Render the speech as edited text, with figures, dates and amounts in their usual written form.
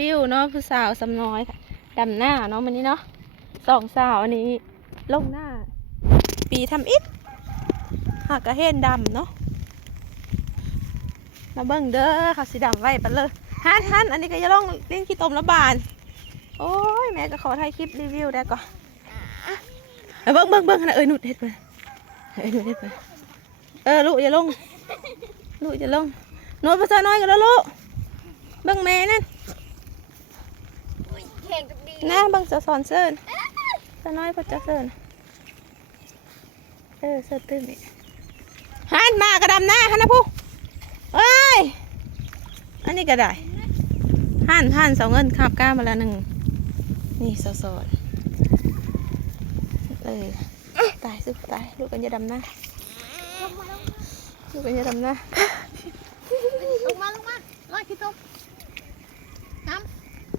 วิวเนาะผู้สาวสำน้อยดำหน้าเนาะวันนี้เนาะสองสาวอันนี้ลงหน้าปีทำอิฐหากระเห็นดำเนาะมาเบิ่งเด้อเขาสีดำไว้ไปเลยฮันอันนี้ก็จะลงเล่นขี้ตมละบานโอ้ยแม่ก็ขอถ่ายคลิปรีวิวได้ก่อนเบิ่งนะหนุดเห็ดไปหนุดเห็ดไปลูกอย่าลงลูกอย่าลงโน้ตภาษาน้อยกันแล้วลูกเบิ่งแม่นั่นนะเบิ่งจะสอนเซิร์นภาษาน้อยพอจะเซิร์นเซิร์นตื่นนี่ฮันมากระดำหน้าฮันนะพูเอ้ยอันนี้ก็ได้ฮันสองเงินขับก้ามาแล้วหนึ่งนี่สอนตายสุดตายลูกกันจะดำหน้าลูกกันจะดำหน้าลงมาลอยขี้ตก